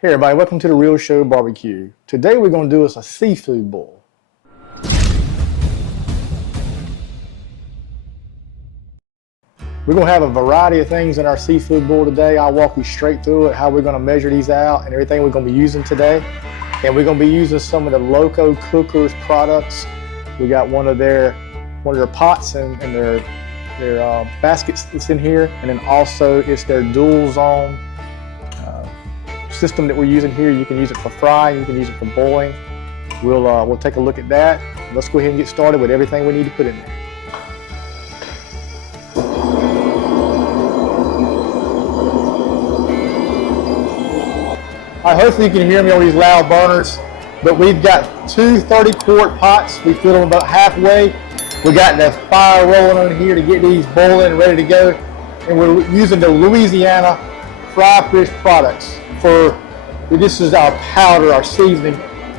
Hey everybody, welcome to the Real Show Barbecue. Today we're going to do a seafood boil. We're going to have a variety of things in our seafood boil today. I'll walk you straight through it, how we're going to measure these out and everything we're going to be using today. And we're going to be using some of the Loco Cookers products. We got one of their pots and their baskets that's in here. And then also it's their dual zone system that we're using here. You can use it for frying, you can use it for boiling. We'll take a look at that. Let's go ahead and get started with everything we need to put in there. All right, hopefully you can hear me on these loud burners, but we've got two 30-quart pots. We filled them about halfway. We got the fire rolling on here to get these boiling and ready to go. And we're using the Louisiana Fry Fish products. This is our powder, our seasoning,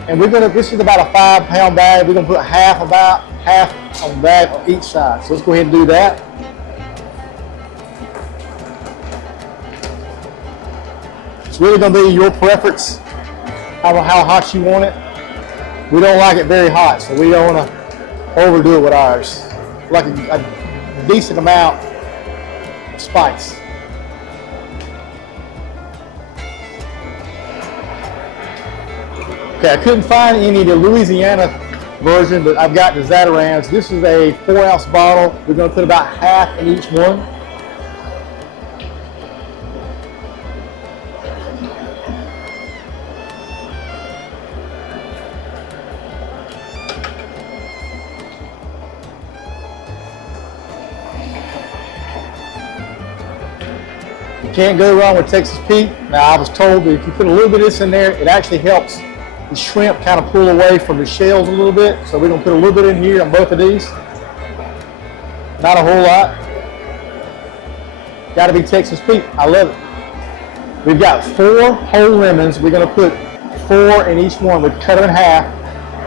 and this is about a 5-pound bag. We're gonna put half on the bag on each side. So let's go ahead and do that. It's really gonna be your preference, how hot you want it. We don't like it very hot, so we don't wanna overdo it with ours. Like a decent amount of spice. Okay, I couldn't find any of the Louisiana version, but I've got the Zatarain's. This is a 4-ounce bottle. We're going to put about half in each one. You can't go wrong with Texas Pete. Now, I was told that if you put a little bit of this in there, it actually helps the shrimp kind of pull away from the shells a little bit. So we're going to put a little bit in here on both of these. Not a whole lot. Got to be Texas Pete. I love it. We've got 4 whole lemons. We're going to put 4 in each one. We cut them in half.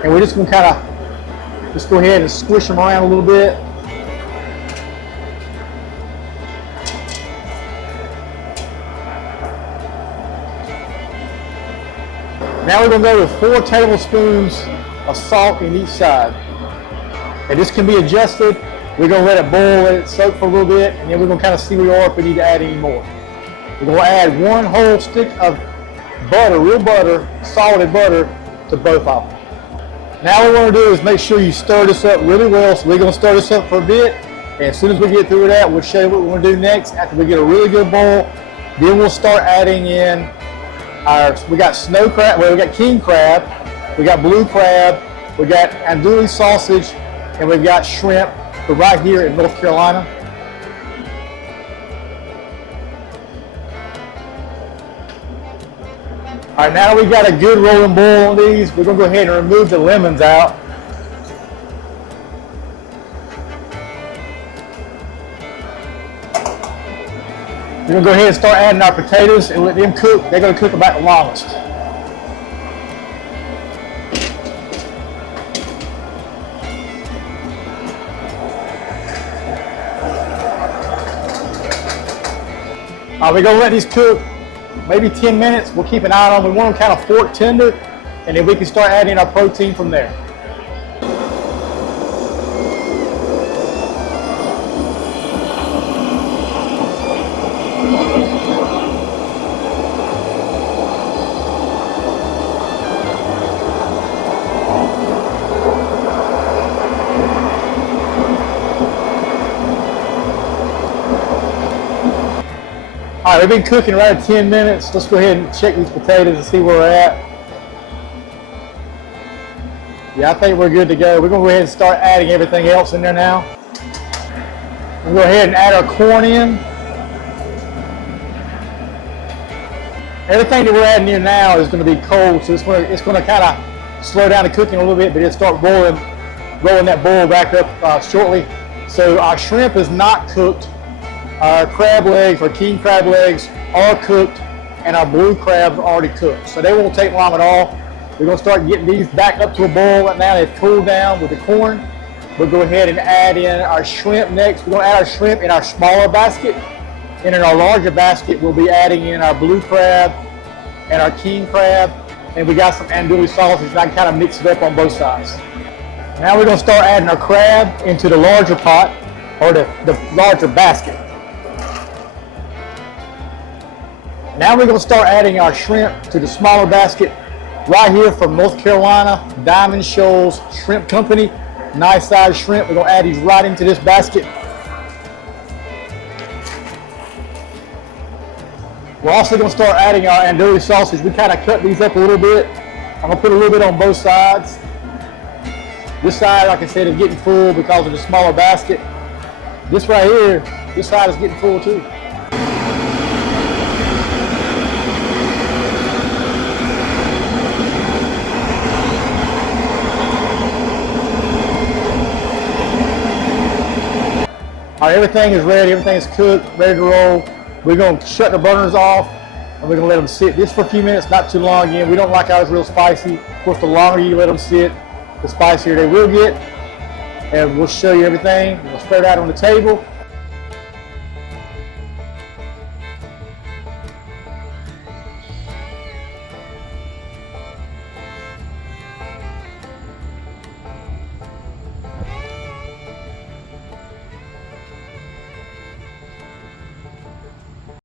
And we're just going to kind of just go ahead and squish them around a little bit. Now we're going to go with 4 tablespoons of salt in each side. And this can be adjusted. We're going to let it boil, let it soak for a little bit, and then we're going to kind of see where we are if we need to add any more. We're going to add 1 whole stick of butter, real butter, salted butter, to both of them. Now what we want to do is make sure you stir this up really well. So we're going to stir this up for a bit. And as soon as we get through with that, we'll show you what we want to do next. After we get a really good boil, then we'll start adding in we got snow crab, we got king crab, we got blue crab, we got andouille sausage, and we've got shrimp. We're right here in North Carolina. All right, now we got a good rolling boil on these. We're gonna go ahead and remove the lemons out. We're going to go ahead and start adding our potatoes and let them cook. They're going to cook about the longest. We're going to let these cook maybe 10 minutes. We'll keep an eye on them. We want them kind of fork tender, and then we can start adding our protein from there. All right, we've been cooking right at 10 minutes. Let's go ahead and check these potatoes and see where we're at. Yeah, I think we're good to go. We're gonna go ahead and start adding everything else in there now. We'll go ahead and add our corn in. Everything that we're adding here now is gonna be cold, so it's gonna kind of slow down the cooking a little bit, but it'll start rolling that boil back up shortly. So our shrimp is not cooked. Our crab legs, our king crab legs, are cooked, and our blue crabs are already cooked. So they won't take long at all. We're gonna start getting these back up to a boil right now. They've cooled down with the corn. We'll go ahead and add in our shrimp next. We're gonna add our shrimp in our smaller basket. And in our larger basket, we'll be adding in our blue crab and our king crab, and we got some andouille sausage, and I can kind of mix it up on both sides. Now we're going to start adding our crab into the larger pot, or the larger basket. Now we're going to start adding our shrimp to the smaller basket. Right here from North Carolina, Diamond Shoals Shrimp Company. Nice size shrimp. We're going to add these right into this basket. We're also going to start adding our andouille sausage. We kind of cut these up a little bit. I'm going to put a little bit on both sides. This side, like I said, is getting full because of the smaller basket. This right here, this side is getting full too. All right, everything is ready, everything is cooked, ready to roll. We're going to shut the burners off and we're going to let them sit just for a few minutes, not too long. Again, we don't like ours real spicy. Of course, the longer you let them sit, the spicier they will get. And we'll show you everything. We'll spread it out on the table.